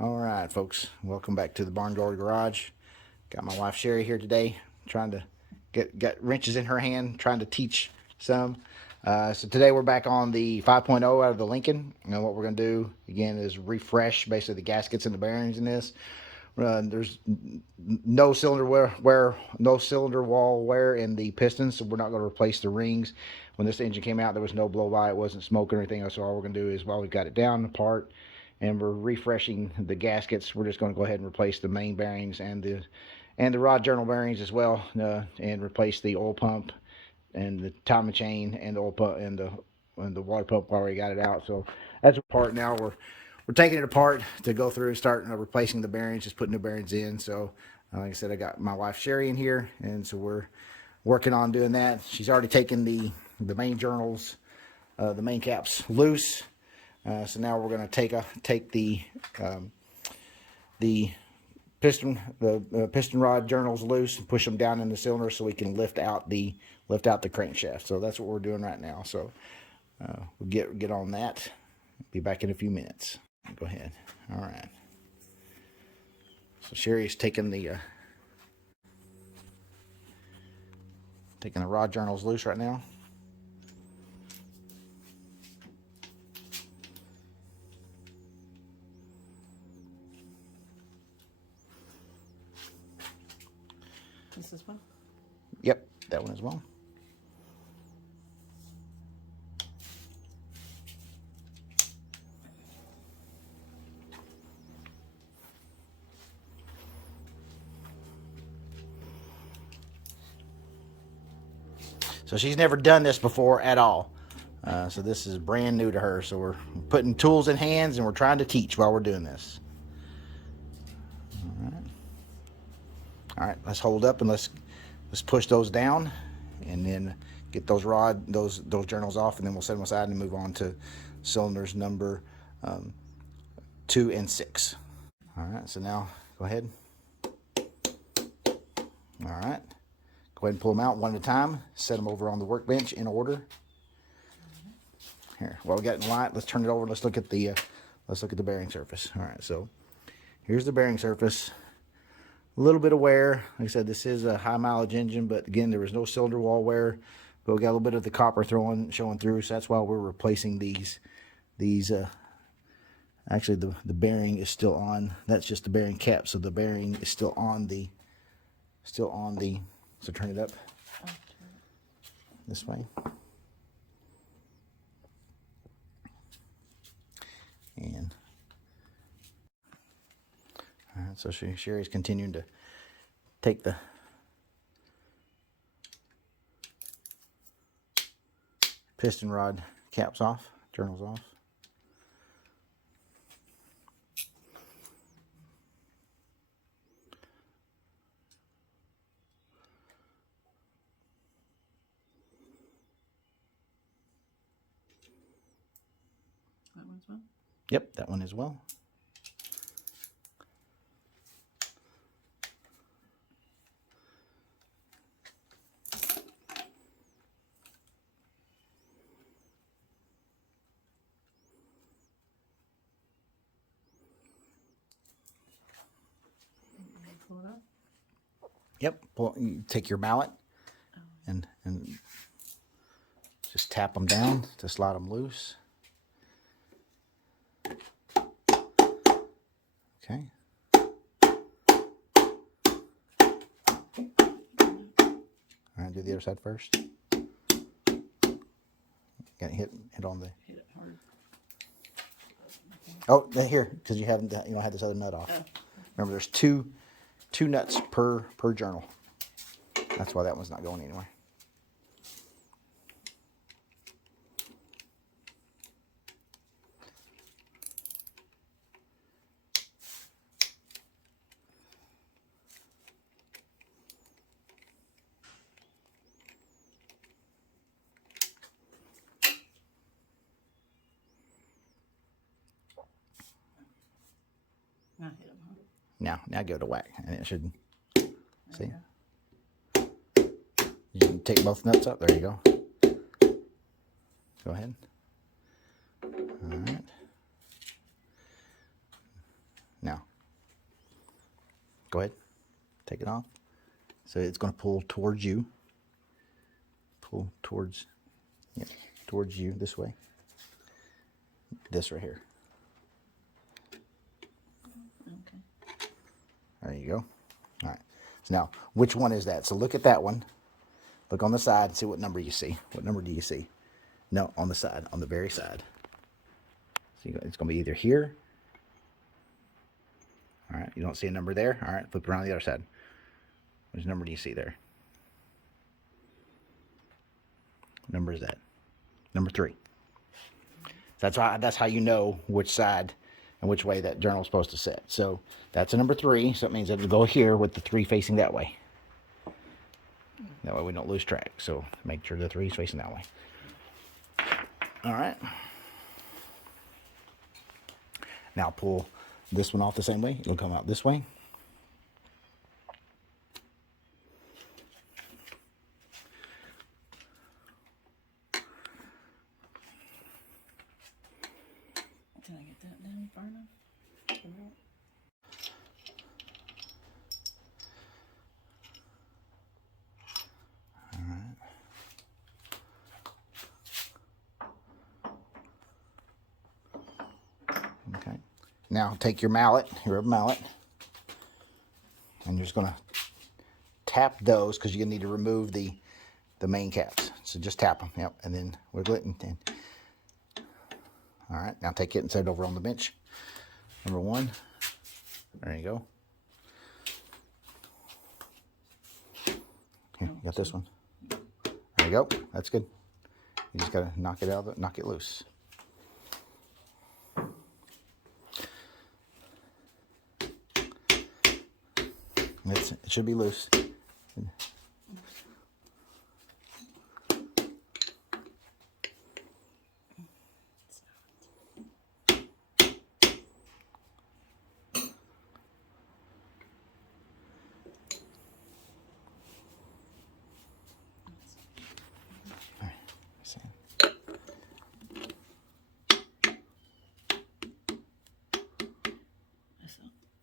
All right, folks, welcome back to the Barn Door Garage. Got my wife Sherry here today, trying to get wrenches in her hand, trying to teach some. So today we're back on the 5.0 out of the Lincoln. And what we're going to do again is refresh basically the gaskets and the bearings in this. There's no no cylinder wall wear in the pistons, so we're not going to replace the rings. When this engine came out, there was no blow by, it wasn't smoking or anything. So all we're going to do is, while we've got it down apart and we're refreshing the gaskets, we're just going to go ahead and replace the main bearings and the rod journal bearings as well, and replace the oil pump and the timing chain and the oil pump and the water pump while we got it out. So that's a part. Now we're taking it apart to go through and start replacing the bearings, just putting new bearings in. So like I said, I got my wife Sherry in here, and so we're working on doing that. She's already taken the main journals, the main caps loose. So now we're going to take the piston rod journals loose and push them down in the cylinder so we can lift out the crankshaft. So that's what we're doing right now. So we'll get on that. Be back in a few minutes. Go ahead. All right. So Sherry's taking the rod journals loose right now. This is one? Yep, that one as well. So she's never done this before at all. So this is brand new to her. So we're putting tools in hands and we're trying to teach while we're doing this. All right, let's hold up and let's push those down, and then get those journals off, and then we'll set them aside and move on to cylinders number 2 and 6. All right, so now go ahead. All right, go ahead and pull them out one at a time. Set them over on the workbench in order. Here, while we got it in light, let's turn it over and let's look at the bearing surface. All right, so here's the bearing surface. A little bit of wear. Like I said, this is a high mileage engine, but again, there was no cylinder wall wear, but we got a little bit of the copper showing through, so that's why we're replacing these. Actually, the bearing is still on. That's just the bearing cap, so the bearing is still on the. So turn it up this way. And all right, so Sherry's continuing to take the piston rod caps off, journals off. That one's one? Yep, that one as well. Pull it up? Yep, you take your mallet and just tap them down to slide them loose. Okay. All right, do the other side first. Got to hit on the. Hit it hard. Oh, here, because you don't have this other nut off. Oh. Remember, there's two nuts per journal. That's why that one's not going anywhere. Now hit them, huh? Now give it a whack, and it should. See? Go. You can take both nuts up. There you go. Go ahead. All right. Now, Go ahead. Take it off. So it's going to pull towards you. Pull towards, yeah, towards you this way. This right here. Okay. There you go. All right. So now, which one is that? So look at that one. Look on the side and see what number you see. What number do you see? No, on the side, on the very side. So it's going to be either here. All right. You don't see a number there. All right. Flip around the other side. Which number do you see there? What number is that? Number 3. That's how you know which side and which way that journal is supposed to sit. So that's a number 3. So it means it'll go here with the 3 facing that way. That way we don't lose track. So make sure the 3 is facing that way. All right. Now pull this one off the same way. It'll come out this way. Can I get that down far enough? Okay. Now take your mallet, your rubber mallet, and you're just gonna tap those because you're gonna need to remove the main caps. So just tap them, yep, and then wiggle it and all right. Now take it and set it over on the bench. Number 1. There you go. Here, you got this one. There you go. That's good. You just gotta knock it out, knock it loose. It should be loose.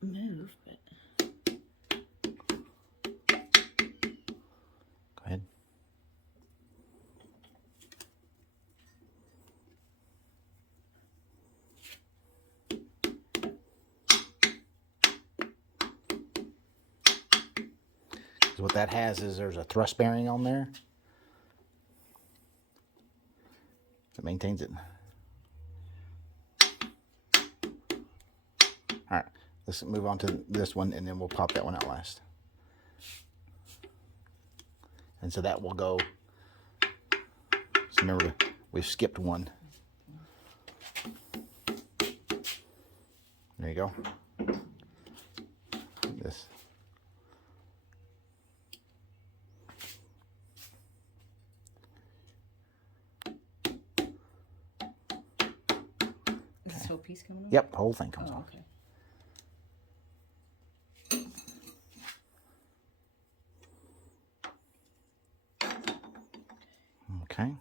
Move, but Go ahead. So what that has is there's a thrust bearing on there that maintains it. All right, let's move on to this one, and then we'll pop that one out last. And so that will go. So remember, we've skipped one. There you go. This. is this whole piece coming off? Yep, the whole thing comes Oh, off. okay. Okay.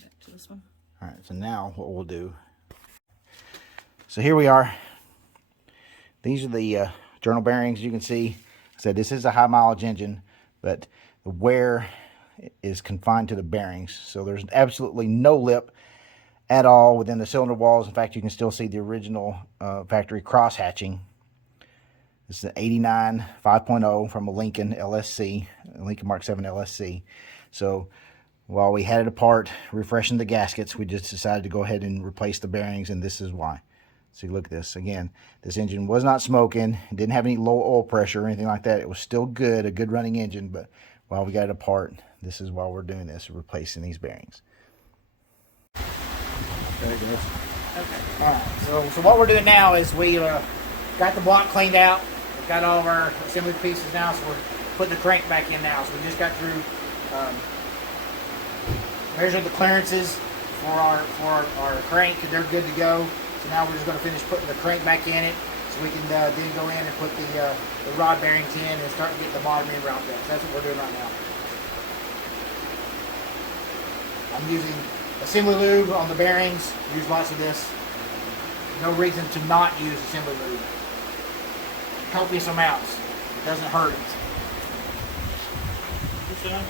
Back to this one. All right, so now what we'll do. So here we are. These are the journal bearings. You can see, I said this is a high mileage engine, but the wear is confined to the bearings. So there's absolutely no lip at all within the cylinder walls. In fact, you can still see the original factory cross hatching. This is an 89 5.0 from a Lincoln LSC, a Lincoln Mark 7 LSC. So while we had it apart, refreshing the gaskets, we just decided to go ahead and replace the bearings, and this is why. So look at this. Again, this engine was not smoking. It didn't have any low oil pressure or anything like that. It was still good, a good running engine, but while we got it apart, this is why we're doing this, replacing these bearings. There it goes. Okay. All right, so what we're doing now is we got the block cleaned out. We've got all of our assembly pieces now, so we're putting the crank back in now. So we just got through measured the clearances for our crank, and they're good to go. So now we're just going to finish putting the crank back in it, so we can then go in and put the rod bearings in and start getting the bottom end round up. So that's what we're doing right now. I'm using Assembly lube on the bearings. Use lots of this. No reason to not use assembly lube. Copious amounts. It doesn't hurt. Good job.